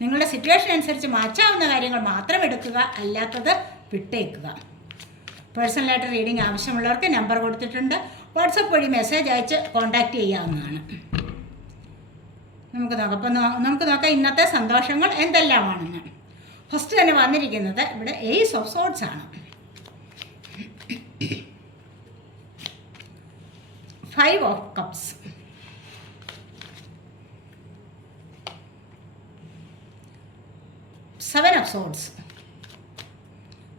നിങ്ങളുടെ സിറ്റുവേഷൻ അനുസരിച്ച് മാറ്റാവുന്ന കാര്യങ്ങൾ മാത്രം എടുക്കുക അല്ലാത്തത് വിട്ടേക്കുക. പേഴ്സണലായിട്ട് റീഡിംഗ് ആവശ്യമുള്ളവർക്ക് നമ്പർ കൊടുത്തിട്ടുണ്ട്. വാട്സപ്പ് വഴി മെസ്സേജ് അയച്ച് കോൺടാക്റ്റ് ചെയ്യാവുന്നതാണ്. നമുക്ക് നോക്കാം. അപ്പം നമുക്ക് നോക്കാം ഇന്നത്തെ സന്തോഷങ്ങൾ എന്തെല്ലാമാണെന്ന്. ഫസ്റ്റ് തന്നെ വന്നിരിക്കുന്നത് ഇവിടെ എയ്സ് ഓഫ് സോട്ട്സ് ആണ്. Five of cups seven of swords.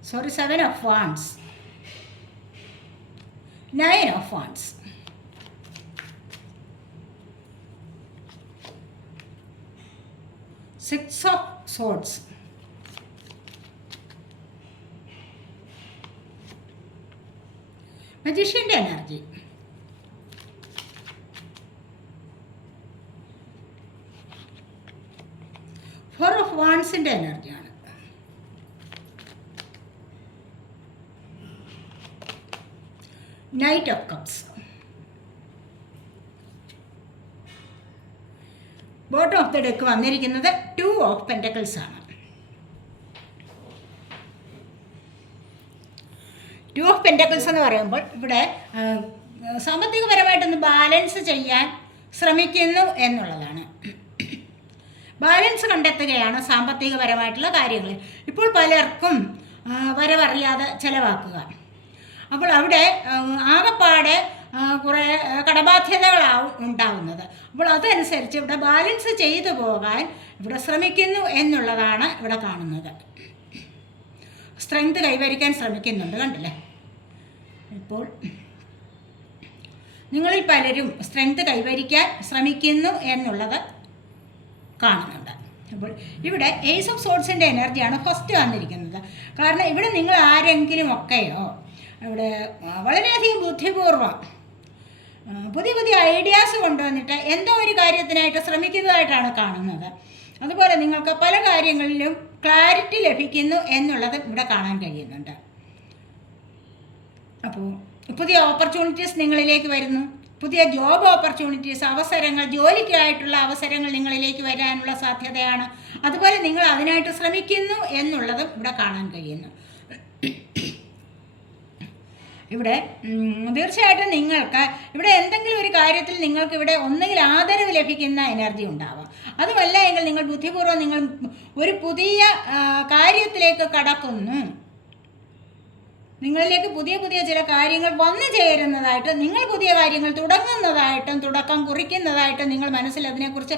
Sorry seven of wands. Nine of wands. Six of swords. Magician energy. Four എനർജിയാണ്. Knight of cups bottom of the deck വന്നിരിക്കുന്നത് ടു ഓഫ് പെന്റക്കിൾസ് ആണ്. Two of pentacles എന്ന് പറയുമ്പോൾ ഇവിടെ സാമ്പത്തികപരമായിട്ടൊന്ന് balance ചെയ്യാൻ ശ്രമിക്കുന്നു എന്നുള്ളതാണ്. Balance കണ്ടെത്തുകയാണ് സാമ്പത്തികപരമായിട്ടുള്ള കാര്യങ്ങൾ. ഇപ്പോൾ പലർക്കും വരവറിയാതെ ചിലവാക്കുക. അപ്പോൾ അവിടെ ആകെപ്പാടെ കുറേ കടബാധ്യതകളാവും ഉണ്ടാവുന്നത്. അപ്പോൾ അതനുസരിച്ച് ഇവിടെ ബാലൻസ് ചെയ്തു പോകാൻ ഇവിടെ ശ്രമിക്കുന്നു എന്നുള്ളതാണ് ഇവിടെ കാണുന്നത്. സ്ട്രെങ്ത് കൈവരിക്കാൻ ശ്രമിക്കുന്നുണ്ട് കണ്ടില്ലേ? ഇപ്പോൾ നിങ്ങളിൽ പലരും സ്ട്രെങ്ത് കൈവരിക്കാൻ ശ്രമിക്കുന്നു എന്നുള്ളത് കാണുന്നുണ്ട്. അപ്പോൾ ഇവിടെ ഏസ് ഓഫ് സോഡ്സിന്റെ എനർജിയാണ് ഫസ്റ്റ് വന്നിരിക്കുന്നത്. കാരണം ഇവിടെ നിങ്ങൾ ആരെങ്കിലും ഒക്കെയോ ഇവിടെ വളരെയധികം ബുദ്ധിപൂർവം പുതിയ പുതിയ ഐഡിയാസ് കൊണ്ടുവന്നിട്ട് എന്തോ ഒരു കാര്യത്തിനായിട്ട് ശ്രമിക്കുന്നതായിട്ടാണ് കാണുന്നത്. അതുപോലെ നിങ്ങൾക്ക് പല കാര്യങ്ങളിലും ക്ലാരിറ്റി ലഭിക്കുന്നു എന്നുള്ളത് ഇവിടെ കാണാൻ കഴിയുന്നുണ്ട്. അപ്പോൾ പുതിയ ഓപ്പർച്യൂണിറ്റീസ് നിങ്ങളിലേക്ക് വരുന്നു. പുതിയ ജോബ് ഓപ്പർച്യൂണിറ്റീസ് അവസരങ്ങൾ ജോലിക്കായിട്ടുള്ള അവസരങ്ങൾ നിങ്ങളിലേക്ക് വരാനുള്ള സാധ്യതയാണ്. അതുപോലെ നിങ്ങൾ അതിനായിട്ട് ശ്രമിക്കുന്നു എന്നുള്ളതും ഇവിടെ കാണാൻ കഴിയുന്നു. ഇവിടെ തീർച്ചയായിട്ടും നിങ്ങൾക്ക് ഇവിടെ എന്തെങ്കിലും ഒരു കാര്യത്തിൽ നിങ്ങൾക്ക് ഇവിടെ ഒന്നുകിൽ ആദരവ് ലഭിക്കുന്ന എനർജി ഉണ്ടാവാം. അതുമല്ല എങ്കിൽ നിങ്ങൾ ബുദ്ധിപൂർവം നിങ്ങൾ ഒരു പുതിയ കാര്യത്തിലേക്ക് കടക്കുന്നു. നിങ്ങളിലേക്ക് പുതിയ പുതിയ ചില കാര്യങ്ങൾ വന്നു ചേരുന്നതായിട്ട് നിങ്ങൾ പുതിയ കാര്യങ്ങൾ തുടങ്ങുന്നതായിട്ടും തുടക്കം കുറിക്കുന്നതായിട്ടും നിങ്ങൾ മനസ്സിൽ അതിനെക്കുറിച്ച്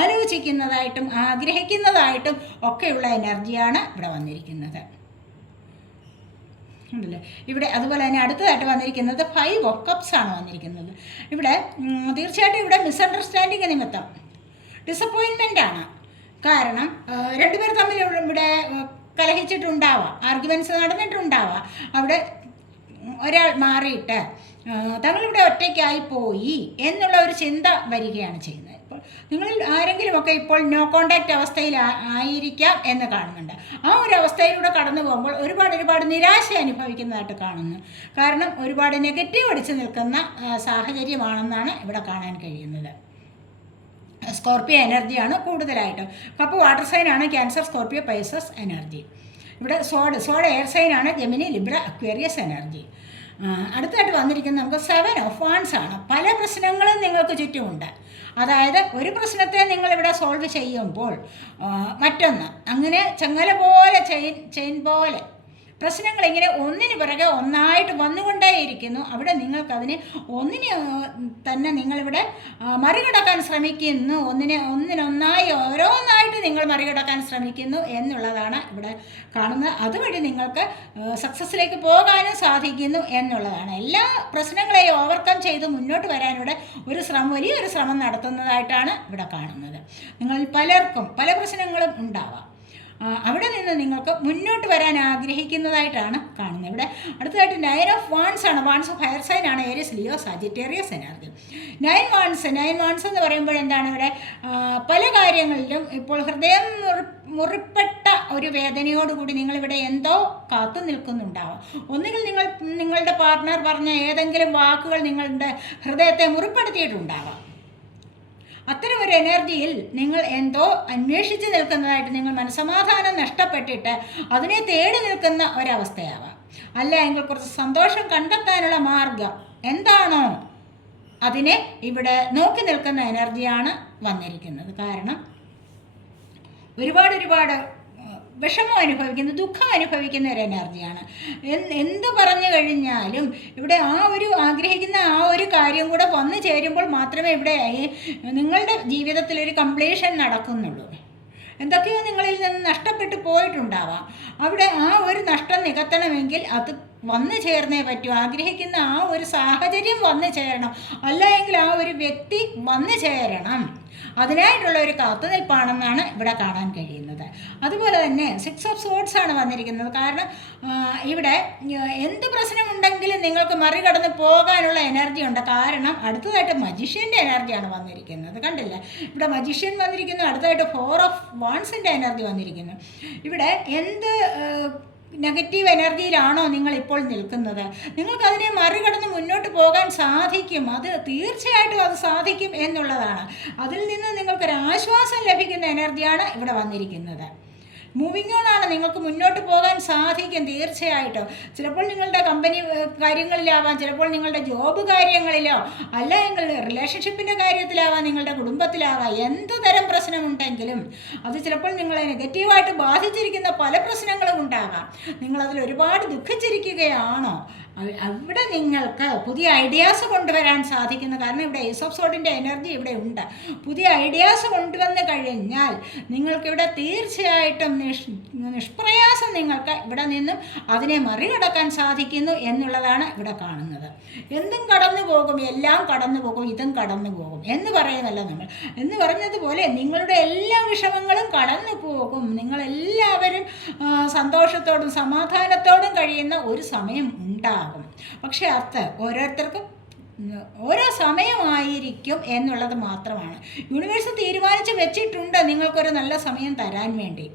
ആലോചിക്കുന്നതായിട്ടും ആഗ്രഹിക്കുന്നതായിട്ടും ഒക്കെയുള്ള എനർജിയാണ് ഇവിടെ വന്നിരിക്കുന്നത്. ഇവിടെ അതുപോലെ തന്നെ അടുത്തതായിട്ട് വന്നിരിക്കുന്നത് ഫൈവ് ഓഫ് കപ്സ് ആണ് വന്നിരിക്കുന്നത്. ഇവിടെ തീർച്ചയായിട്ടും ഇവിടെ മിസ്അണ്ടർസ്റ്റാൻഡിങ് നിമിത്തം. ഡിസപ്പോയിൻമെന്റ് ആണ്. കാരണം രണ്ടുപേർ തമ്മിൽ ഇവിടെ കലഹിച്ചിട്ടുണ്ടാവാം. ആർഗ്യുമെന്റ്സ് നടന്നിട്ടുണ്ടാവാം. അവിടെ ഒരാൾ മാറിയിട്ട് തങ്ങളിവിടെ ഒറ്റയ്ക്കായി പോയി എന്നുള്ള ഒരു ചിന്ത വരികയാണ് ചെയ്യുന്നത്. ഇപ്പോൾ നിങ്ങളിൽ ആരെങ്കിലുമൊക്കെ ഇപ്പോൾ നോ കോണ്ടാക്റ്റ് അവസ്ഥയിൽ ആയിരിക്കാം എന്ന് കാണുന്നുണ്ട്. ആ ഒരു അവസ്ഥയിലൂടെ കടന്നു പോകുമ്പോൾ ഒരുപാട് ഒരുപാട് നിരാശ അനുഭവിക്കുന്നതായിട്ട് കാണുന്നു. കാരണം ഒരുപാട് നെഗറ്റീവ് അടിച്ചു നിൽക്കുന്ന സാഹചര്യമാണെന്നാണ് ഇവിടെ കാണാൻ കഴിയുന്നത്. സ്കോർപ്പിയോ എനർജിയാണ് കൂടുതലായിട്ടും. അപ്പോൾ വാട്ടർ സൈനാണ് ക്യാൻസർ സ്കോർപ്പിയോ പൈസസ് എനർജി. ഇവിടെ സോഡ് സോഡ് എയർ സൈനാണ് ജെമിനി ലിബ്ര അക്വേറിയസ് എനർജി. അടുത്തായിട്ട് വന്നിരിക്കുന്നത് നമുക്ക് സെവൻ ഓഫ് വാൺസ് ആണ്. പല പ്രശ്നങ്ങളും നിങ്ങൾക്ക് ചുറ്റുമുണ്ട്. അതായത് ഒരു പ്രശ്നത്തെ നിങ്ങളിവിടെ സോൾവ് ചെയ്യുമ്പോൾ മറ്റൊന്ന് അങ്ങനെ ചങ്ങല പോലെ ചെയിൻ ചെയിൻ പോലെ പ്രശ്നങ്ങൾ ഇങ്ങനെ ഒന്നിന് പിറകെ ഒന്നായിട്ട് വന്നുകൊണ്ടേയിരിക്കുന്നു അവിടെ നിങ്ങൾക്കതിന് ഒന്നിനെ തന്നെ നിങ്ങളിവിടെ മറികടക്കാൻ ശ്രമിക്കുന്നു. ഒന്നിനെ ഒന്നിനൊന്നായി ഓരോന്നായിട്ട് നിങ്ങൾ മറികടക്കാൻ ശ്രമിക്കുന്നു എന്നുള്ളതാണ് ഇവിടെ കാണുന്നത്. അതുവഴി നിങ്ങൾക്ക് സക്സസ്സിലേക്ക് പോകാനും സാധിക്കുന്നു എന്നുള്ളതാണ്. എല്ലാ പ്രശ്നങ്ങളെയും ഓവർകം ചെയ്ത് മുന്നോട്ട് വരാനിവിടെ ഒരു ശ്രമം വലിയൊരു ശ്രമം നടത്തുന്നതായിട്ടാണ് ഇവിടെ കാണുന്നത്. നിങ്ങളിൽ പലർക്കും പല പ്രശ്നങ്ങളും ഉണ്ടാവാം. അവിടെ നിന്ന് നിങ്ങൾക്ക് മുന്നോട്ട് വരാൻ ആഗ്രഹിക്കുന്നതായിട്ടാണ് കാണുന്നത്. ഇവിടെ അടുത്തതായിട്ട് നയൻ ഓഫ് വാൺസ് ആണ്. വാൺസ് ഓഫ് ഹയർ സൈൻ ആണ്. Aries Leo Sagittarius energy nine wands nine wands എന്ന് പറയുമ്പോൾ എന്താണ് ഇവിടെ? പല കാര്യങ്ങളിലും ഇപ്പോൾ ഹൃദയം മുറിപ്പെട്ട ഒരു വേദനയോടുകൂടി നിങ്ങളിവിടെ എന്തോ കാത്തു നിൽക്കുന്നുണ്ടാവാം. ഒന്നുകിൽ നിങ്ങൾ നിങ്ങളുടെ പാർട്ട്ണർ പറഞ്ഞ ഏതെങ്കിലും വാക്കുകൾ നിങ്ങളുടെ ഹൃദയത്തെ മുറിപ്പെടുത്തിയിട്ടുണ്ടാവാം. അത്തരം ഒരു എനർജിയിൽ നിങ്ങൾ എന്തോ അന്വേഷിച്ച് നിൽക്കുന്നതായിട്ട് നിങ്ങൾ മനസമാധാനം നഷ്ടപ്പെട്ടിട്ട് അതിനെ തേടി നിൽക്കുന്ന ഒരവസ്ഥയാവാം. അല്ല എങ്കിൽ കുറച്ച് സന്തോഷം കണ്ടെത്താനുള്ള മാർഗം എന്താണോ അതിനെ ഇവിടെ നോക്കി നിൽക്കുന്ന എനർജിയാണ് വന്നിരിക്കുന്നത്. കാരണം ഒരുപാട് ഒരുപാട് വിഷമം അനുഭവിക്കുന്ന ദുഃഖം അനുഭവിക്കുന്ന ഒരു എനർജിയാണ്. എന്ത് പറഞ്ഞു കഴിഞ്ഞാലും ഇവിടെ ആ ഒരു ആഗ്രഹിക്കുന്ന ആ ഒരു കാര്യം കൂടെ വന്നു ചേരുമ്പോൾ മാത്രമേ ഇവിടെ നിങ്ങളുടെ ജീവിതത്തിൽ ഒരു കംപ്ലീഷൻ നടക്കുന്നുള്ളൂ. എന്തൊക്കെയോ നിങ്ങളിൽ നിന്ന് നഷ്ടപ്പെട്ടു പോയിട്ടുണ്ടാവാം. അവിടെ ആ ഒരു നഷ്ടം നികത്തണമെങ്കിൽ അത് വന്നു ചേർന്നേ പറ്റൂ. ആഗ്രഹിക്കുന്ന ആ ഒരു സാഹചര്യം വന്നു ചേരണം. അല്ലെങ്കിൽ ആ ഒരു വ്യക്തി വന്നു ചേരണം. അതിനായിട്ടുള്ള ഒരു കാത്തുനിൽപ്പാണെന്നാണ് ഇവിടെ കാണാൻ കഴിയുന്നത്. അതുപോലെ തന്നെ സിക്സ് ഓഫ് സോഡ്സ് ആണ് വന്നിരിക്കുന്നത്. കാരണം ഇവിടെ എന്ത് പ്രശ്നമുണ്ടെങ്കിലും നിങ്ങൾക്ക് മറികടന്ന് പോകാനുള്ള എനർജി ഉണ്ട്. കാരണം അടുത്തതായിട്ട് മജിഷ്യന്റെ എനർജിയാണ് വന്നിരിക്കുന്നത്. കണ്ടില്ലേ? ഇവിടെ മജിഷ്യൻ വന്നിരിക്കുന്നു. അടുത്തതായിട്ട് ഫോർ ഓഫ് വാൺസിന്റെ എനർജി വന്നിരിക്കുന്നു. ഇവിടെ എന്ത് നെഗറ്റീവ് എനർജിയിലാണോ നിങ്ങൾ ഇപ്പോൾ നിൽക്കുന്നത്? നിങ്ങൾക്ക് അതിനെ മറികടന്ന് മുന്നോട്ട് പോകാൻ സാധിക്കും. അത് തീർച്ചയായിട്ടും അത് സാധിക്കും എന്നുള്ളതാണ്. അതിൽ നിന്ന് നിങ്ങൾക്കൊരു ആശ്വാസം ലഭിക്കുന്ന എനർജിയാണ് ഇവിടെ വന്നിരിക്കുന്നത്. മൂവിങ് ഓൺ ആണ്. നിങ്ങൾക്ക് മുന്നോട്ട് പോകാൻ സാധിക്കും തീർച്ചയായിട്ടും. ചിലപ്പോൾ നിങ്ങളുടെ കമ്പനി കാര്യങ്ങളിലാവാം. ചിലപ്പോൾ നിങ്ങളുടെ ജോബ് കാര്യങ്ങളിലോ അല്ല എങ്കിൽ റിലേഷൻഷിപ്പിന്റെ കാര്യത്തിലാവാം നിങ്ങളുടെ കുടുംബത്തിലാവാം. എന്ത് തരം പ്രശ്നമുണ്ടെങ്കിലും അത് ചിലപ്പോൾ നിങ്ങളെ നെഗറ്റീവായിട്ട് ബാധിച്ചിരിക്കുന്ന പല പ്രശ്നങ്ങളും ഉണ്ടാകാം. നിങ്ങളതിൽ ഒരുപാട് ദുഃഖിച്ചിരിക്കുകയാണോ? അവിടെ നിങ്ങൾക്ക് പുതിയ ഐഡിയാസ് കൊണ്ടുവരാൻ സാധിക്കുന്നു. കാരണം ഇവിടെ ഏസ് ഓഫ് സോഡിന്റെ എനർജി ഇവിടെ ഉണ്ട്. പുതിയ ഐഡിയാസ് കൊണ്ടുവന്ന് കഴിഞ്ഞാൽ നിങ്ങൾക്കിവിടെ തീർച്ചയായിട്ടും നിഷ് നിഷ്പ്രയാസം നിങ്ങൾക്ക് ഇവിടെ നിന്നും അതിനെ മറികടക്കാൻ സാധിക്കുന്നു എന്നുള്ളതാണ് ഇവിടെ കാണുന്നത്. എന്തും കടന്നു പോകും എല്ലാം കടന്നു പോകും ഇതും കടന്നു പോകും എന്ന് പറയുന്നല്ല നമ്മൾ. എന്ന് പറഞ്ഞതുപോലെ നിങ്ങളുടെ എല്ലാ വിഷമങ്ങളും കടന്നു പോകും. നിങ്ങളെല്ലാവരും സന്തോഷത്തോടും സമാധാനത്തോടും കഴിയുന്ന ഒരു സമയം ഉണ്ടാകും. പക്ഷേ അത് ഓരോരുത്തർക്കും ഓരോ സമയമായിരിക്കും എന്നുള്ളത് മാത്രമാണ്. യൂണിവേഴ്സ് തീരുമാനിച്ച് വെച്ചിട്ടുണ്ട് നിങ്ങൾക്കൊരു നല്ല സമയം തരാൻ വേണ്ടി.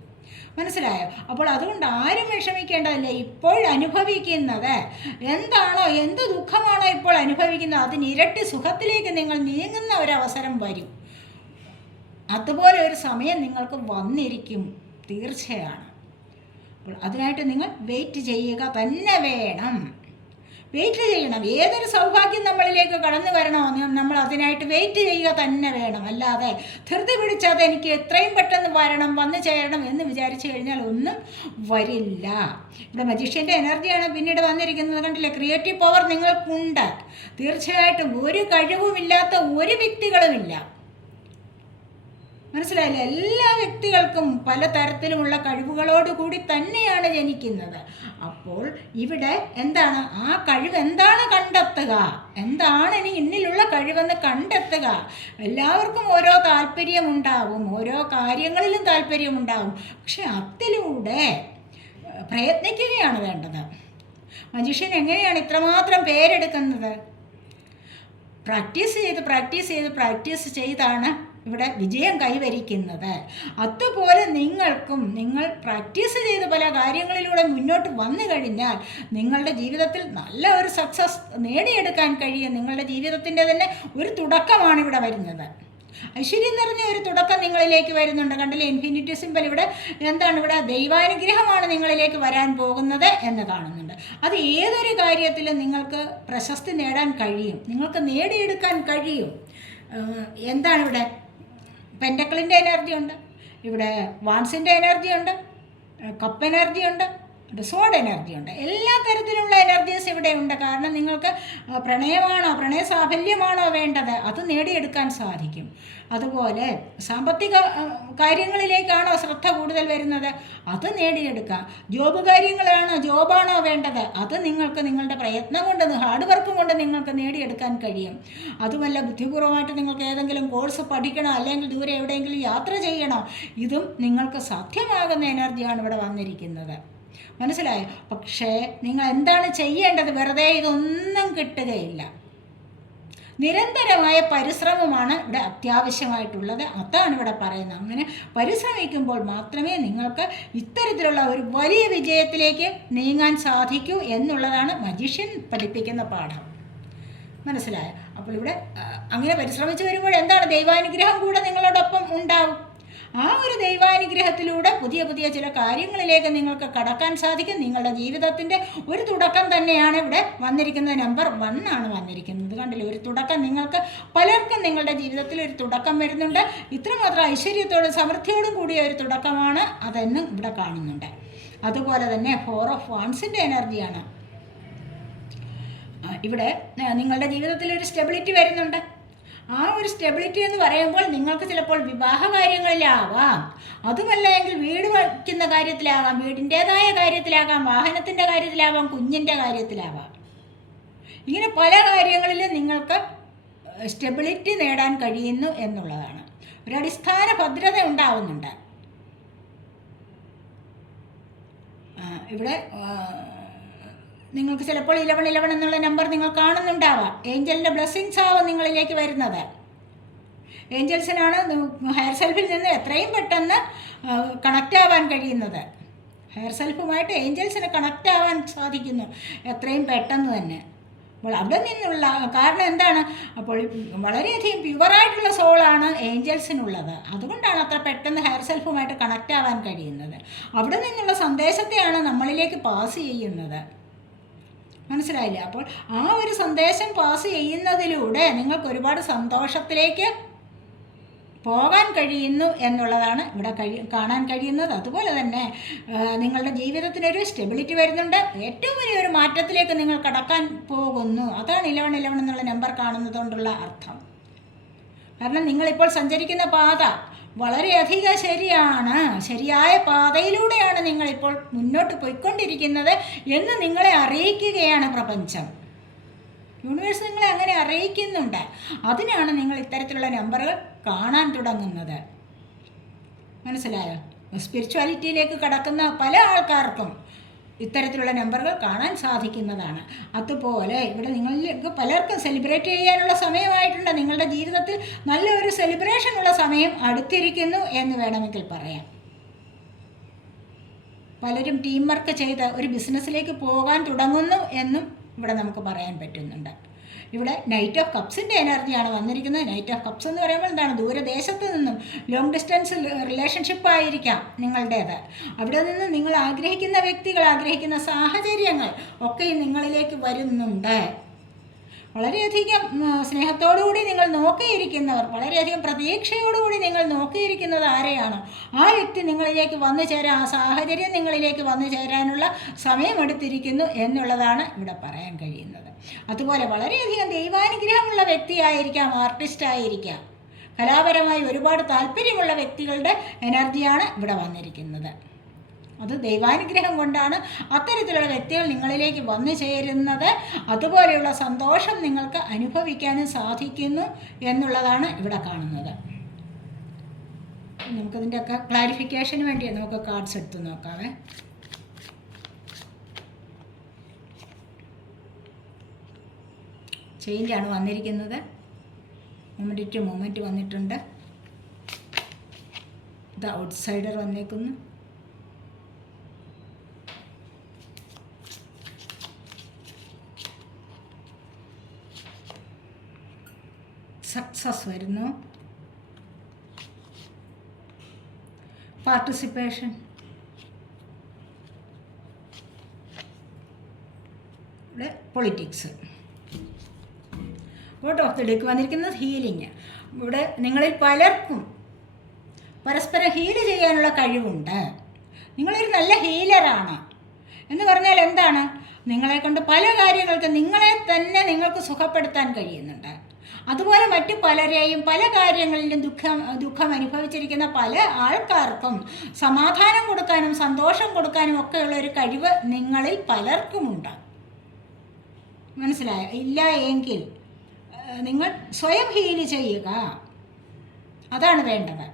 മനസ്സിലായോ? അപ്പോൾ അതുകൊണ്ട് ആരും വിഷമിക്കേണ്ടതില്ല. ഇപ്പോൾ അനുഭവിക്കുന്നത് എന്താണോ എന്ത് ദുഃഖമാണോ ഇപ്പോൾ അനുഭവിക്കുന്നത് അതിനിരട്ടി സുഖത്തിലേക്ക് നിങ്ങൾ നീങ്ങുന്ന ഒരവസരം വരും. അതുപോലെ ഒരു സമയം നിങ്ങൾക്ക് വന്നിരിക്കും. തീർച്ചയാണ്. അപ്പോൾ അതിനായിട്ട് നിങ്ങൾ വെയിറ്റ് ചെയ്യുക. തന്നെ വേണം. വെയിറ്റ് ചെയ്യണം. ഏതൊരു സൗഭാഗ്യം നമ്മളിലേക്ക് കടന്നു വരണോ നമ്മൾ അതിനായിട്ട് വെയിറ്റ് ചെയ്യുക തന്നെ വേണം. അല്ലാതെ ധൃതി പിടിച്ചത് എനിക്ക് എത്രയും പെട്ടെന്ന് വരണം വന്നു ചേരണം എന്ന് വിചാരിച്ചു കഴിഞ്ഞാൽ ഒന്നും വരില്ല. ഇവിടെ മജീഷ്യന്റെ എനർജിയാണ് പിന്നീട് വന്നിരിക്കുന്നത്. കണ്ടില്ലേ? ക്രിയേറ്റീവ് പവർ നിങ്ങൾക്കുണ്ട്. തീർച്ചയായിട്ടും ഒരു കഴിവുമില്ലാത്ത ഒരു വ്യക്തികളുമില്ല. മനസ്സിലായില്ലേ? എല്ലാ വ്യക്തികൾക്കും പല തരത്തിലുമുള്ള കഴിവുകളോട് കൂടി തന്നെയാണ് ജനിക്കുന്നത്. അപ്പോൾ ഇവിടെ എന്താണ്? ആ കഴിവ് എന്താണ് കണ്ടെത്തുക? എന്താണ് ഇനി ഇന്നിലുള്ള കഴിവെന്ന് കണ്ടെത്തുക? എല്ലാവർക്കും ഓരോ താല്പര്യമുണ്ടാവും ഓരോ കാര്യങ്ങളിലും താല്പര്യമുണ്ടാവും പക്ഷെ അതിലൂടെ പ്രയത്നിക്കുകയാണ് വേണ്ടത്. മജീഷ്യൻ എങ്ങനെയാണ് ഇത്രമാത്രം പേരെടുക്കുന്നത്? പ്രാക്ടീസ് ചെയ്ത് പ്രാക്ടീസ് ചെയ്ത് പ്രാക്ടീസ് ചെയ്താണ് ഇവിടെ വിജയം കൈവരിക്കുന്നത്. അതുപോലെ നിങ്ങൾക്കും നിങ്ങൾ പ്രാക്ടീസ് ചെയ്ത് പല കാര്യങ്ങളിലൂടെ മുന്നോട്ട് വന്നു കഴിഞ്ഞാൽ നിങ്ങളുടെ ജീവിതത്തിൽ നല്ല ഒരു സക്സസ് നേടിയെടുക്കാൻ കഴിയും. നിങ്ങളുടെ ജീവിതത്തിന്റെ തന്നെ ഒരു തുടക്കമാണ് ഇവിടെ വരുന്നത്. ഐശ്വര്യം നിറഞ്ഞ ഒരു തുടക്കം നിങ്ങളിലേക്ക് വരുന്നുണ്ട്. കണ്ടില്ലേ? ഇൻഫിനിറ്റി സിമ്പൽ ഇവിടെ എന്താണ്? ഇവിടെ ദൈവാനുഗ്രഹമാണ് നിങ്ങളിലേക്ക് വരാൻ പോകുന്നത് എന്ന് കാണുന്നുണ്ട്. അത് ഏതൊരു കാര്യത്തിലും നിങ്ങൾക്ക് പ്രശസ്തി നേടാൻ കഴിയും. നിങ്ങൾക്ക് നേടിയെടുക്കാൻ കഴിയും. എന്താണ് ഇവിടെ? പെൻഡക്കിളിന്റെ എനർജി ഉണ്ട് ഇവിടെ വാൺസിന്റെ എനർജി ഉണ്ട് കപ്പ് എനർജി ഉണ്ട് സോഡ് എനർജി ഉണ്ട്. എല്ലാ തരത്തിലുള്ള എനർജീസ് ഇവിടെ ഉണ്ട് കാരണം നിങ്ങൾക്ക് പ്രണയമാണോ പ്രണയ സാഫല്യമാണോ വേണ്ടത് അത് നേടിയെടുക്കാൻ സാധിക്കും. അതുപോലെ സാമ്പത്തിക കാര്യങ്ങളിലേക്കാണോ ശ്രദ്ധ കൂടുതൽ വരുന്നത് അത് നേടിയെടുക്കാം ജോബ് കാര്യങ്ങളാണോ ജോബാണോ വേണ്ടത് അത് നിങ്ങൾക്ക് നിങ്ങളുടെ പ്രയത്നം കൊണ്ട് ഹാർഡ് വർക്ക് കൊണ്ട് നിങ്ങൾക്ക് നേടിയെടുക്കാൻ കഴിയും. അതുമല്ല ബുദ്ധിപൂർവമായിട്ട് നിങ്ങൾക്ക് ഏതെങ്കിലും കോഴ്സ് പഠിക്കണോ അല്ലെങ്കിൽ ദൂരെ എവിടെയെങ്കിലും യാത്ര ചെയ്യണോ. ഇതും നിങ്ങൾക്ക് സാധ്യമാകുന്ന എനർജിയാണ് ഇവിടെ വന്നിരിക്കുന്നത്. മനസ്സിലായോ? പക്ഷേ നിങ്ങൾ എന്താണ് ചെയ്യേണ്ടത്? വെറുതെ ഇതൊന്നും കിട്ടുകയില്ല. നിരന്തരമായ പരിശ്രമമാണ് ഇവിടെ അത്യാവശ്യമായിട്ടുള്ളത്. അതാണ് ഇവിടെ പറയുന്നത്. അങ്ങനെ പരിശ്രമിക്കുമ്പോൾ മാത്രമേ നിങ്ങൾക്ക് ഇത്തരത്തിലുള്ള ഒരു വലിയ വിജയത്തിലേക്ക് നീങ്ങാൻ സാധിക്കൂ എന്നുള്ളതാണ് മജീഷ്യൻ പഠിപ്പിക്കുന്ന പാഠം. മനസ്സിലായോ? അപ്പോൾ ഇവിടെ അങ്ങനെ പരിശ്രമിച്ച് വരുമ്പോൾ എന്താണ് ദൈവാനുഗ്രഹം കൂടെ നിങ്ങളോടൊപ്പം ഉണ്ടാവും? ആ ഒരു ദൈവാനുഗ്രഹത്തിലൂടെ പുതിയ പുതിയ ചില കാര്യങ്ങളിലേക്ക് നിങ്ങൾക്ക് കടക്കാൻ സാധിക്കും. നിങ്ങളുടെ ജീവിതത്തിന്റെ ഒരു തുടക്കം തന്നെയാണ് ഇവിടെ വന്നിരിക്കുന്നത്. നമ്പർ വൺ ആണ് വന്നിരിക്കുന്നത്. കണ്ടില്ലേ? ഒരു തുടക്കം നിങ്ങൾക്ക് പലർക്കും നിങ്ങളുടെ ജീവിതത്തിൽ ഒരു തുടക്കം വരുന്നുണ്ട്. ഇത്രമാത്രം ഐശ്വര്യത്തോടും സമൃദ്ധിയോടും കൂടിയ ഒരു തുടക്കമാണ് അതെന്നും ഇവിടെ കാണുന്നുണ്ട്. അതുപോലെ തന്നെ ഫോർ ഓഫ് വാൺസിന്റെ എനർജിയാണ് ഇവിടെ നിങ്ങളുടെ ജീവിതത്തിൽ ഒരു സ്റ്റെബിലിറ്റി വരുന്നുണ്ട്. ആ ഒരു സ്റ്റെബിലിറ്റി എന്ന് പറയുമ്പോൾ നിങ്ങൾക്ക് ചിലപ്പോൾ വിവാഹ കാര്യങ്ങളിലാവാം. അതുമല്ല എങ്കിൽ വീട് വയ്ക്കുന്ന കാര്യത്തിലാവാം വീടിന്റേതായ കാര്യത്തിലാകാം വാഹനത്തിന്റെ കാര്യത്തിലാവാം കുഞ്ഞിന്റെ കാര്യത്തിലാവാം. ഇങ്ങനെ പല കാര്യങ്ങളിലും നിങ്ങൾക്ക് സ്റ്റെബിലിറ്റി നേടാൻ കഴിയുന്നു എന്നുള്ളതാണ്. ഒരു അടിസ്ഥാന ഭദ്രത ഉണ്ടാവുന്നുണ്ട്. ഇവിടെ നിങ്ങൾക്ക് ചിലപ്പോൾ ഇലവൺ ഇലവൺ എന്നുള്ള നമ്പർ നിങ്ങൾ കാണുന്നുണ്ടാവാം. ഏഞ്ചലിന്റെ ബ്ലെസ്സിങ്സ് ആവും നിങ്ങളിലേക്ക് വരുന്നത്. ഏഞ്ചൽസിനാണ് ഹയർ സെൽഫിൽ നിന്ന് എത്രയും പെട്ടെന്ന് കണക്റ്റ് ആവാൻ കഴിയുന്നത്. ഹയർ സെൽഫുമായിട്ട് ഏഞ്ചൽസിന് കണക്റ്റ് ആവാൻ സാധിക്കുന്നു. എത്രയും പെട്ടെന്ന് തന്നെ. അപ്പോൾ അവിടെ നിന്നുള്ള കാരണം എന്താണ്? അപ്പോൾ വളരെയധികം പ്യുവറായിട്ടുള്ള സോളാണ് ഏഞ്ചൽസിനുള്ളത് അതുകൊണ്ടാണ് അത്ര പെട്ടെന്ന് ഹയർ സെൽഫുമായിട്ട് കണക്റ്റ് ആവാൻ കഴിയുന്നത്. അവിടെ നിന്നുള്ള സന്ദേശത്തെയാണ് നമ്മളിലേക്ക് പാസ് ചെയ്യുന്നത്. മനസ്സിലായില്ലേ? അപ്പോൾ ആ ഒരു സന്ദേശം പാസ് ചെയ്യുന്നതിലൂടെ നിങ്ങൾക്ക് ഒരുപാട് സന്തോഷത്തിലേക്ക് പോകാൻ കഴിയുന്നു എന്നുള്ളതാണ് ഇവിടെ കഴി കാണാൻ കഴിയുന്നത്. അതുപോലെ തന്നെ നിങ്ങളുടെ ജീവിതത്തിനൊരു സ്റ്റെബിലിറ്റി വരുന്നുണ്ട്. ഏറ്റവും വലിയൊരു മാറ്റത്തിലേക്ക് നിങ്ങൾ കടക്കാൻ പോകുന്നു. അതാണ് ഇലവൺ ഇലവൺ എന്നുള്ള നമ്പർ കാണുന്നതുകൊണ്ടുള്ള അർത്ഥം. കാരണം നിങ്ങളിപ്പോൾ സഞ്ചരിക്കുന്ന പാത വളരെയധികം ശരിയാണ്. ശരിയായ പാതയിലൂടെയാണ് നിങ്ങളിപ്പോൾ മുന്നോട്ട് പോയിക്കൊണ്ടിരിക്കുന്നത് എന്ന് നിങ്ങളെ അറിയിക്കുകയാണ് പ്രപഞ്ചം. യൂണിവേഴ്സ് നിങ്ങളെ അങ്ങനെ അറിയിക്കുന്നുണ്ട്. അതിനാണ് നിങ്ങൾ ഇത്തരത്തിലുള്ള നമ്പറുകൾ കാണാൻ തുടങ്ങുന്നത്. മനസ്സിലായോ? സ്പിരിച്വാലിറ്റിയിലേക്ക് കടക്കുന്ന പല ആൾക്കാർക്കും ഇത്തരത്തിലുള്ള നമ്പറുകൾ കാണാൻ സാധിക്കുന്നതാണ്. അതുപോലെ ഇവിടെ നിങ്ങൾക്ക് പലർക്കും സെലിബ്രേറ്റ് ചെയ്യാനുള്ള സമയമായിട്ടുണ്ട്. നിങ്ങളുടെ ജീവിതത്തിൽ നല്ലൊരു സെലിബ്രേഷനുള്ള സമയം അടുത്തിരിക്കുന്നു എന്ന് വേണമെങ്കിൽ പറയാം. പലരും ടീം വർക്ക് ചെയ്ത് ഒരു ബിസിനസ്സിലേക്ക് പോകാൻ തുടങ്ങുന്നു എന്നും ഇവിടെ നമുക്ക് പറയാൻ പറ്റുന്നുണ്ട്. ഇവിടെ നൈറ്റ് ഓഫ് കപ്സിന്റെ എനർജിയാണ് വന്നിരിക്കുന്നത്. നൈറ്റ് ഓഫ് കപ്സ് എന്ന് പറയുമ്പോൾ എന്താണ്? ദൂരദേശത്ത് നിന്നും ലോങ് ഡിസ്റ്റൻസ് റിലേഷൻഷിപ്പ് ആയിരിക്കാം നിങ്ങളുടേത്. അവിടെ നിന്ന് നിങ്ങൾ ആഗ്രഹിക്കുന്ന വ്യക്തികൾ ആഗ്രഹിക്കുന്ന സാഹചര്യങ്ങൾ ഒക്കെ നിങ്ങളിലേക്ക് വരുന്നുണ്ട്. വളരെയധികം സ്നേഹത്തോടുകൂടി നിങ്ങൾ നോക്കിയിരിക്കുന്നവർ വളരെയധികം പ്രതീക്ഷയോടുകൂടി നിങ്ങൾ നോക്കിയിരിക്കുന്നത് ആരെയാണ്? ആ വ്യക്തി നിങ്ങളിലേക്ക് വന്നു ചേരാൻ ആ സാഹചര്യം നിങ്ങളിലേക്ക് വന്നു ചേരാനുള്ള സമയമെടുത്തിരിക്കുന്നു എന്നുള്ളതാണ് ഇവിടെ പറയാൻ കഴിയുന്നത്. അതുപോലെ വളരെയധികം ദൈവാനുഗ്രഹമുള്ള വ്യക്തിയായിരിക്കാം ആർട്ടിസ്റ്റ് ആയിരിക്കാം. കലാപരമായി ഒരുപാട് താല്പര്യമുള്ള വ്യക്തികളുടെ എനർജിയാണ് ഇവിടെ വന്നിരിക്കുന്നത്. അത് ദൈവാനുഗ്രഹം കൊണ്ടാണ് അത്തരത്തിലുള്ള വ്യക്തികൾ നിങ്ങളിലേക്ക് വന്നു ചേരുന്നത്. അതുപോലെയുള്ള സന്തോഷം നിങ്ങൾക്ക് അനുഭവിക്കാനും സാധിക്കുന്നു എന്നുള്ളതാണ് ഇവിടെ കാണുന്നത്. നമുക്കതിന്റെയൊക്കെ ക്ലാരിഫിക്കേഷന് വേണ്ടി നമുക്ക് കാർഡ്സ് എടുത്ത് നോക്കാവേ. ആണ് വന്നിരിക്കുന്നത്. മൊമെന്റ് ടു മൊമെന്റ് വന്നിട്ടുണ്ട്. ദ ഔട്ട്സൈഡർ വന്നേക്കുന്നു. സക്സസ് വരുന്നു പാർട്ടിസിപ്പേഷൻ പൊളിറ്റിക്സ് വോട്ട് ഓഫ് ദി ഡേക്ക് വന്നിരിക്കുന്നത് ഹീലിംഗ് ഇവിടെ നിങ്ങളിൽ പലർക്കും പരസ്പരം ഹീൽ ചെയ്യാനുള്ള കഴിവുണ്ട്. നിങ്ങളൊരു നല്ല ഹീലറാണ് എന്ന് പറഞ്ഞാൽ എന്താണ്? നിങ്ങളെ കൊണ്ട് പല കാര്യങ്ങൾക്ക് നിങ്ങളെ തന്നെ നിങ്ങൾക്ക് സുഖപ്പെടുത്താൻ കഴിയുന്നുണ്ട്. അതുപോലെ മറ്റു പലരെയും പല കാര്യങ്ങളിലും ദുഃഖം ദുഃഖം അനുഭവിച്ചിരിക്കുന്ന പല ആൾക്കാർക്കും സമാധാനം കൊടുക്കാനും സന്തോഷം കൊടുക്കാനും ഒക്കെയുള്ള ഒരു കഴിവ് നിങ്ങളിൽ പലർക്കുമുണ്ട്. മനസ്സിലായ? ഇല്ല എങ്കിൽ നിങ്ങൾ സ്വയം ഹീൽ ചെയ്യുക. അതാണ് വേണ്ടത്.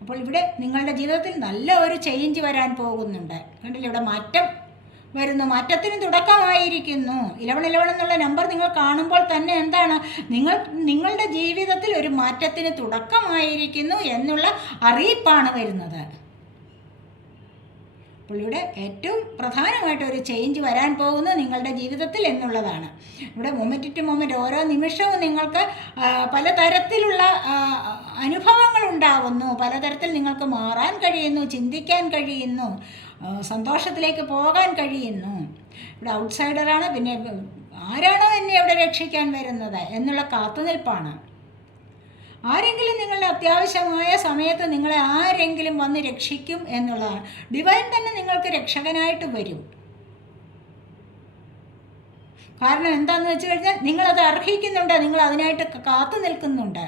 അപ്പോൾ ഇവിടെ നിങ്ങളുടെ ജീവിതത്തിൽ നല്ല ഒരു ചേഞ്ച് വരാൻ പോകുന്നുണ്ട്. കണ്ടില്ലേ? ഇവിടെ മാറ്റം വരുന്നു. മാറ്റത്തിന് തുടക്കമായിരിക്കുന്നു. ഇലവൺ ഇലവൺ എന്നുള്ള നമ്പർ നിങ്ങൾ കാണുമ്പോൾ തന്നെ എന്താണ്? നിങ്ങൾ നിങ്ങളുടെ ജീവിതത്തിൽ ഒരു മാറ്റത്തിന് തുടക്കമായിരിക്കുന്നു എന്നുള്ള അറിയിപ്പാണ് വരുന്നത്. പുള്ളിയുടെ ഏറ്റവും പ്രധാനമായിട്ട് ഒരു ചേഞ്ച് വരാൻ പോകുന്നത് നിങ്ങളുടെ ജീവിതത്തിൽ എന്നുള്ളതാണ്. ഇവിടെ മൊമെന്റ് ടു മൊമെന്റ് ഓരോ നിമിഷവും നിങ്ങൾക്ക് പലതരത്തിലുള്ള അനുഭവങ്ങൾ ഉണ്ടാവുന്നു. പലതരത്തിൽ നിങ്ങൾക്ക് മാറാൻ കഴിയുന്നു ചിന്തിക്കാൻ കഴിയുന്നു. സന്തോഷത്തിലേക്ക് പോകാൻ കഴിയുന്നു. ഇവിടെ ഔട്ട്സൈഡറാണ് പിന്നെ ആരാണോ എന്നെ അവിടെ രക്ഷിക്കാൻ വരുന്നത് എന്നുള്ള കാത്തുനിൽപ്പാണ്. ആരെങ്കിലും നിങ്ങളുടെ അത്യാവശ്യമായ സമയത്ത് നിങ്ങളെ ആരെങ്കിലും വന്ന് രക്ഷിക്കും എന്നുള്ളതാണ് ഡിവൈൻ തന്നെ നിങ്ങൾക്ക് രക്ഷകനായിട്ട് വരും. കാരണം എന്താണെന്ന് വെച്ച് കഴിഞ്ഞാൽ നിങ്ങളത് അർഹിക്കുന്നുണ്ട് നിങ്ങൾ അതിനായിട്ട് കാത്തു നിൽക്കുന്നുണ്ട്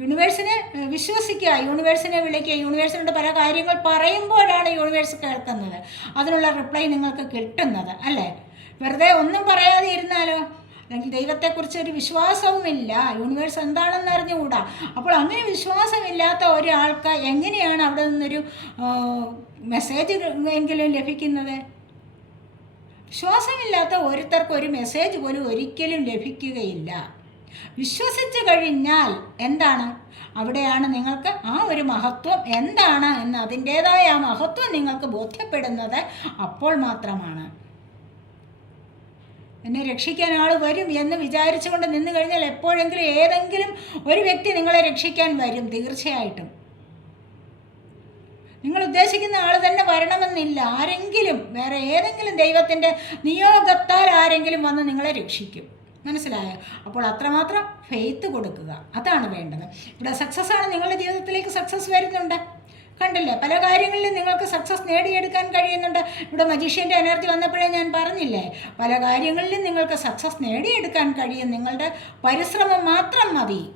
യൂണിവേഴ്സിനെ വിശ്വസിക്കുക. യൂണിവേഴ്സിനെ വിളിക്കുക. യൂണിവേഴ്സിനോട് പല കാര്യങ്ങൾ പറയുമ്പോഴാണ് യൂണിവേഴ്സ് കേൾക്കുന്നത്. അതിനുള്ള റിപ്ലൈ നിങ്ങൾക്ക് കിട്ടുന്നത് അല്ലേ? വെറുതെ ഒന്നും പറയാതെ ഇരുന്നാലോ? അല്ലെങ്കിൽ ദൈവത്തെക്കുറിച്ച് ഒരു വിശ്വാസവുമില്ല. യൂണിവേഴ്സ് എന്താണെന്ന് അറിഞ്ഞുകൂടാ അപ്പോൾ അങ്ങനെ വിശ്വാസമില്ലാത്ത ഒരാൾക്ക് എങ്ങനെയാണ് അവിടെ നിന്നൊരു മെസ്സേജ് എങ്കിലും ലഭിക്കുന്നത്? വിശ്വാസമില്ലാത്ത ഒരുത്തർക്ക് ഒരു മെസ്സേജ് പോലും ഒരിക്കലും ലഭിക്കുകയില്ല. വിശ്വസിച്ച് കഴിഞ്ഞാൽ എന്താണ്? അവിടെയാണ് നിങ്ങൾക്ക് ആ ഒരു മഹത്വം എന്താണ് എന്ന് അതിന്റേതായ ആ മഹത്വം നിങ്ങൾക്ക് ബോധ്യപ്പെടുന്നത് അപ്പോൾ മാത്രമാണ്. എന്നെ രക്ഷിക്കാൻ ആൾ വരും എന്ന് വിചാരിച്ചുകൊണ്ട് നിന്ന് കഴിഞ്ഞാൽ എപ്പോഴെങ്കിലും ഏതെങ്കിലും ഒരു വ്യക്തി നിങ്ങളെ രക്ഷിക്കാൻ വരും തീർച്ചയായിട്ടും. നിങ്ങൾ ഉദ്ദേശിക്കുന്ന ആൾ തന്നെ വരണമെന്നില്ല. ആരെങ്കിലും വേറെ ഏതെങ്കിലും ദൈവത്തിന്റെ നിയോഗത്താൽ ആരെങ്കിലും വന്ന് നിങ്ങളെ രക്ഷിക്കും. മനസ്സിലായോ? അപ്പോൾ അത്രമാത്രം ഫെയ്ത്ത് കൊടുക്കുക. അതാണ് വേണ്ടത്. ഇവിടെ സക്സസ് ആണ് നിങ്ങളുടെ ജീവിതത്തിലേക്ക് സക്സസ് വരുന്നുണ്ട്. കണ്ടില്ലേ? പല കാര്യങ്ങളിലും നിങ്ങൾക്ക് സക്സസ് നേടിയെടുക്കാൻ കഴിയുന്നുണ്ട്. ഇവിടെ മജീഷ്യന്റെ എനർജി വന്നപ്പോഴേ ഞാൻ പറഞ്ഞില്ലേ? പല കാര്യങ്ങളിലും നിങ്ങൾക്ക് സക്സസ് നേടിയെടുക്കാൻ കഴിയും. നിങ്ങളുടെ പരിശ്രമം മാത്രം മതി.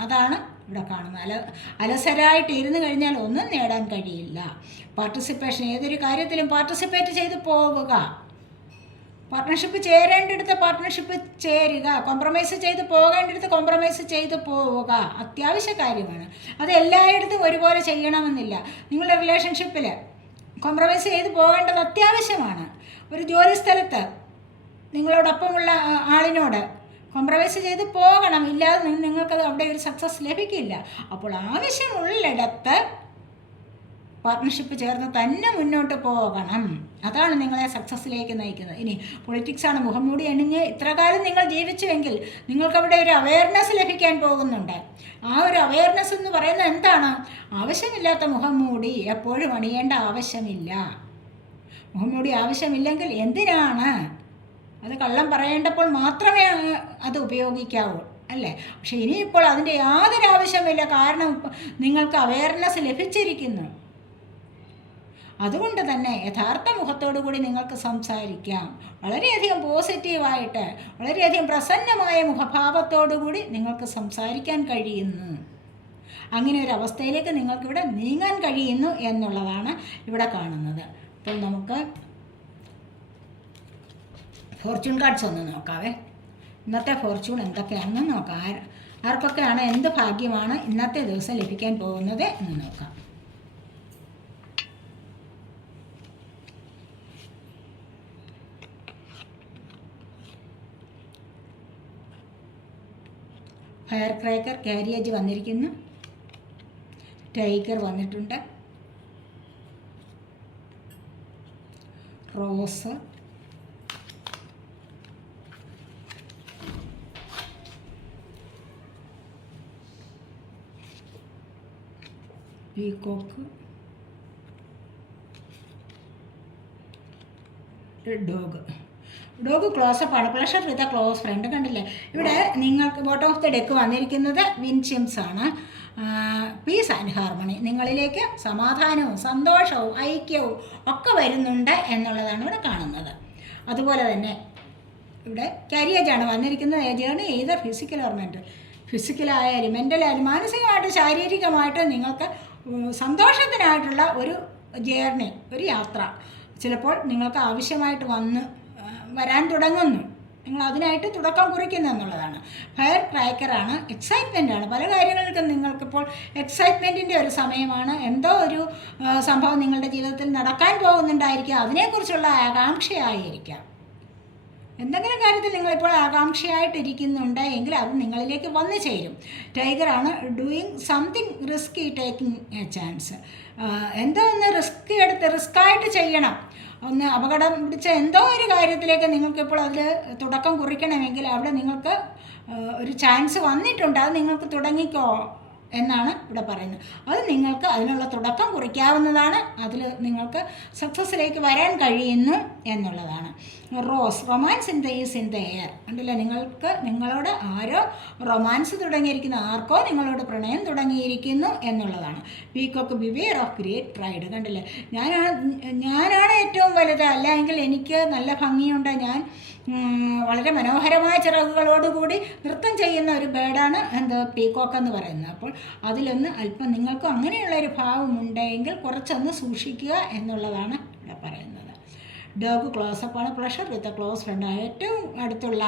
അതാണ് ഇവിടെ കാണുന്നത്. അല അലസരായിട്ട് ഇരുന്ന് കഴിഞ്ഞാൽ ഒന്നും നേടാൻ കഴിയില്ല. പാർട്ടിസിപ്പേഷൻ ഏതൊരു കാര്യത്തിലും പാർട്ടിസിപ്പേറ്റ് ചെയ്ത് പോവുക. പാർട്ട്ണർഷിപ്പ് ചേരേണ്ടടുത്ത് പാർട്ട്ണർഷിപ്പ് ചേരുക. കോംപ്രമൈസ് ചെയ്ത് പോകേണ്ടടുത്ത് കോംപ്രമൈസ് ചെയ്ത് പോവുക. അത്യാവശ്യ കാര്യമാണ് അത് എല്ലായിടത്തും ഒരുപോലെ ചെയ്യണമെന്നില്ല. നിങ്ങളുടെ റിലേഷൻഷിപ്പിൽ കോംപ്രമൈസ് ചെയ്ത് പോകേണ്ടത് അത്യാവശ്യമാണ്. ഒരു ജോലിസ്ഥലത്ത് നിങ്ങളോടൊപ്പമുള്ള ആളിനോട് കോംപ്രമൈസ് ചെയ്ത് പോകണം. ഇല്ലാതെ നിങ്ങൾക്കത് അവിടെ ഒരു സക്സസ് ലഭിക്കില്ല. അപ്പോൾ ആവശ്യമുള്ളിടത്ത് പാർട്ട്ണർഷിപ്പ് ചേർന്ന് തന്നെ മുന്നോട്ട് പോകണം. അതാണ് നിങ്ങളെ സക്സസ്സിലേക്ക് നയിക്കുന്നത്. ഇനി പൊളിറ്റിക്സാണ് മുഖംമൂടി അണിഞ്ഞ് ഇത്ര കാലം നിങ്ങൾ ജീവിച്ചുവെങ്കിൽ നിങ്ങൾക്കവിടെ ഒരു അവയർനെസ് ലഭിക്കാൻ പോകുന്നുണ്ട്. ആ ഒരു അവയർനെസ് എന്ന് പറയുന്നത് എന്താണ്? ആവശ്യമില്ലാത്ത മുഖംമൂടി എപ്പോഴും അണിയേണ്ട ആവശ്യമില്ല. മുഖംമൂടി ആവശ്യമില്ലെങ്കിൽ എന്തിനാണ്? അത് കള്ളം പറയേണ്ടപ്പോൾ മാത്രമേ അത് ഉപയോഗിക്കാവൂ അല്ലേ? പക്ഷെ ഇനിയിപ്പോൾ അതിന്റെ യാതൊരു ആവശ്യമില്ല കാരണം നിങ്ങൾക്ക് അവയർനെസ് ലഭിച്ചിരിക്കുന്നു. അതുകൊണ്ട് തന്നെ യഥാർത്ഥ മുഖത്തോടു കൂടി നിങ്ങൾക്ക് സംസാരിക്കാം. വളരെയധികം പോസിറ്റീവായിട്ട് വളരെയധികം പ്രസന്നമായ മുഖഭാവത്തോടു കൂടി നിങ്ങൾക്ക് സംസാരിക്കാൻ കഴിയുന്നു. അങ്ങനെ ഒരു അവസ്ഥയിലേക്ക് നിങ്ങൾക്കിവിടെ നീങ്ങാൻ കഴിയുന്നു എന്നുള്ളതാണ് ഇവിടെ കാണുന്നത്. അപ്പോൾ നമുക്ക് ഫോർച്യൂൺ കാർഡ്സ് ഒന്ന് നോക്കാവേ. ഇന്നത്തെ ഫോർച്യൂൺ എന്തൊക്കെയാണെന്ന് നോക്കാം. ആർ ആർക്കൊക്കെയാണ് എന്ത് ഭാഗ്യമാണ് ഇന്നത്തെ ദിവസം ലഭിക്കാൻ പോകുന്നത് എന്ന് നോക്കാം. ഫയർ ക്രാക്കർ കാരിയേജ് വന്നിരിക്കുന്നു. ടൈഗർ വന്നിട്ടുണ്ട്. റോസ്. പീകോക്ക്. ഡോഗ്. ഡോഗ് ആണ്. Pleasure with a close friend കണ്ടില്ലേ? ഇവിടെ നിങ്ങൾക്ക് ബോട്ടം ഓഫ് ദി ഡെക്ക് വന്നിരിക്കുന്നത് വിൻചിംസ് ആണ്. പീസ് ആൻഡ് ഹാർമണി നിങ്ങളിലേക്ക് സമാധാനവും സന്തോഷവും ഐക്യവും ഒക്കെ വരുന്നുണ്ട് എന്നുള്ളതാണ് ഇവിടെ കാണുന്നത്. അതുപോലെ തന്നെ ഇവിടെ കരിയേജാണ് വന്നിരിക്കുന്നത്. ജേണി ഏത് ഫിസിക്കൽ ഓർ മെന്റൽ ഫിസിക്കലായാലും മെന്റലായാലും മാനസികമായിട്ട് ശാരീരികമായിട്ട് നിങ്ങൾക്ക് സന്തോഷത്തിനായിട്ടുള്ള ഒരു ജേർണി ഒരു യാത്ര. ചിലപ്പോൾ നിങ്ങൾക്ക് ആവശ്യമായിട്ട് വന്ന് വരാൻ തുടങ്ങുന്നു. നിങ്ങൾ അതിനായിട്ട് തുടക്കം കുറിക്കുന്നു എന്നുള്ളതാണ്. ഫയർ ക്രാക്കറാണ് എക്സൈറ്റ്മെന്റ് ആണ്. പല കാര്യങ്ങൾക്കും നിങ്ങൾക്കിപ്പോൾ എക്സൈറ്റ്മെന്റിന്റെ ഒരു സമയമാണ്. എന്തോ ഒരു സംഭവം നിങ്ങളുടെ ജീവിതത്തിൽ നടക്കാൻ പോകുന്നുണ്ടായിരിക്കാം. അതിനെക്കുറിച്ചുള്ള ആകാംക്ഷയായിരിക്കാം. എന്തെങ്കിലും കാര്യത്തിൽ നിങ്ങളിപ്പോൾ ആകാംക്ഷയായിട്ടിരിക്കുന്നുണ്ട് എങ്കിൽ അത് നിങ്ങളിലേക്ക് വന്നു ചേരും. ടൈഗറാണ് doing something risky taking a chance എന്തോ ഒന്ന് റിസ്ക് എടുത്ത് റിസ്ക്കായിട്ട് ചെയ്യണം. ഒന്ന് അപകടം പിടിച്ച എന്തോ ഒരു കാര്യത്തിലേക്ക് നിങ്ങൾക്കിപ്പോൾ അതിൽ തുടക്കം കുറിക്കണമെങ്കിൽ അവിടെ നിങ്ങൾക്ക് ഒരു ചാൻസ് വന്നിട്ടുണ്ട്. അത് നിങ്ങൾക്ക് തുടങ്ങിക്കോ എന്നാണ് ഇവിടെ പറയുന്നത്. അത് നിങ്ങൾക്ക് അതിനുള്ള തുടക്കം കുറിക്കാവുന്നതാണ്. അതിൽ നിങ്ങൾക്ക് സക്സസ്സിലേക്ക് വരാൻ കഴിയുന്നു എന്നുള്ളതാണ്. Rose romance in the is in the air. കണ്ടില്ലേ? നിങ്ങൾക്ക് നിങ്ങളോട് ആരോ റൊമാൻസ് തുടങ്ങിയിരിക്കുന്നു ആർക്കോ നിങ്ങളോട് പ്രണയം തുടങ്ങിയിരിക്കുന്നു എന്നുള്ളതാണ്. Peacock beware of great pride കണ്ടില്ലേ? ഞാനാണ് ഞാനാണ് ഏറ്റവും വലുത്. അല്ല എങ്കിൽ എനിക്ക് നല്ല ഭംഗിയുണ്ട്. ഞാൻ വളരെ മനോഹരമായ ചിറകുകളോടുകൂടി നൃത്തം ചെയ്യുന്ന ഒരു ബേഡാണ് എന്താ? പീക്കോക്ക് എന്ന് പറയുന്നത്. അപ്പോൾ അതിലൊന്ന് അല്പം നിങ്ങൾക്കും അങ്ങനെയുള്ള ഒരു കുറച്ചൊന്ന് സൂക്ഷിക്കുക എന്നുള്ളതാണ് ഇവിടെ പറയുന്നത്. Dog ക്ലോസപ്പാണ് pleasure with a close friend ഏറ്റവും അടുത്തുള്ള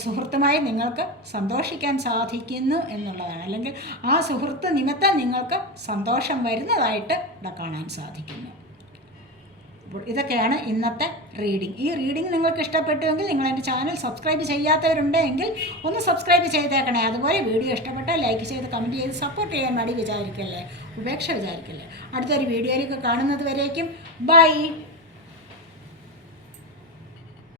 സുഹൃത്തുമായി നിങ്ങൾക്ക് സന്തോഷിക്കാൻ സാധിക്കുന്നു എന്നുള്ളതാണ്. അല്ലെങ്കിൽ ആ സുഹൃത്ത് നിമിത്തം നിങ്ങൾക്ക് സന്തോഷം വരുന്നതായിട്ട് ഇവിടെ കാണാൻ സാധിക്കുന്നു. അപ്പോൾ ഇതൊക്കെയാണ് ഇന്നത്തെ റീഡിംഗ് ഈ റീഡിംഗ് നിങ്ങൾക്ക് ഇഷ്ടപ്പെട്ടുവെങ്കിൽ നിങ്ങൾ എന്റെ ചാനൽ സബ്സ്ക്രൈബ് ചെയ്യാത്തവരുണ്ടെങ്കിൽ ഒന്ന് സബ്സ്ക്രൈബ് ചെയ്തേക്കണേ. അതുപോലെ വീഡിയോ ഇഷ്ടപ്പെട്ടാൽ ലൈക്ക് ചെയ്ത് കമന്റ് ചെയ്ത് സപ്പോർട്ട് ചെയ്യാൻ മടി വിചാരിക്കല്ലേ? ഉപേക്ഷ വിചാരിക്കല്ലേ? അടുത്തൊരു വീഡിയോയിലേക്ക് കാണുന്നത് വരേക്കും. ബൈ